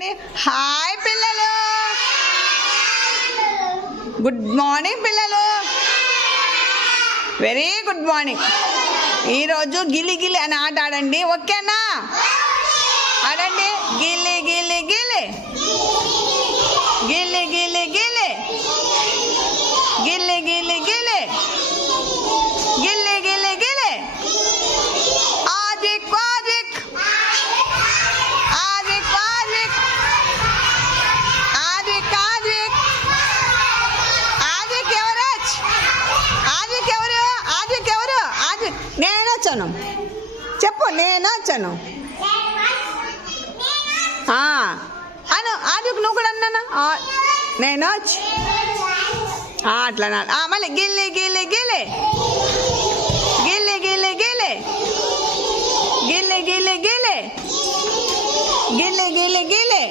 చెప్పండి. హాయ్ పిల్లలు, good morning పిల్లలు, వెరీ గుడ్ మార్నింగ్. ఈరోజు గిల్లి గిల్లి అని ఆట ఆడండి, ఓకేనా? ఆడండి. గిల్లి గిల్లి గిల్లి, గిల్లి గిల్లి గిల్లి, గిల్లి గిల్లి గిల్లి, గిల్లి గిల్లి గిల్లి. ఆజిక్ ఆజిక్, ఆజిక్ ఆజిక్, ఆజిక్ ఆజిక్. ఆజిక్ ఎవరు? ఆజిక్ ఎవరు? ఆజిక్ ఎవరు? ఆజిక్ నేను వచ్చాను. చెప్పు, నేను వచ్చాను అను. ఆజిక్ నువ్వు కూడా అన్నానా? నేను అట్లా మళ్ళీ గిల్లి గిల్లి గిల్లి, గిల్లి గిల్లి గిల్లి, గిల్లి గిల్లి గిల్లి, గిల్లి గిల్లి గిల్లి.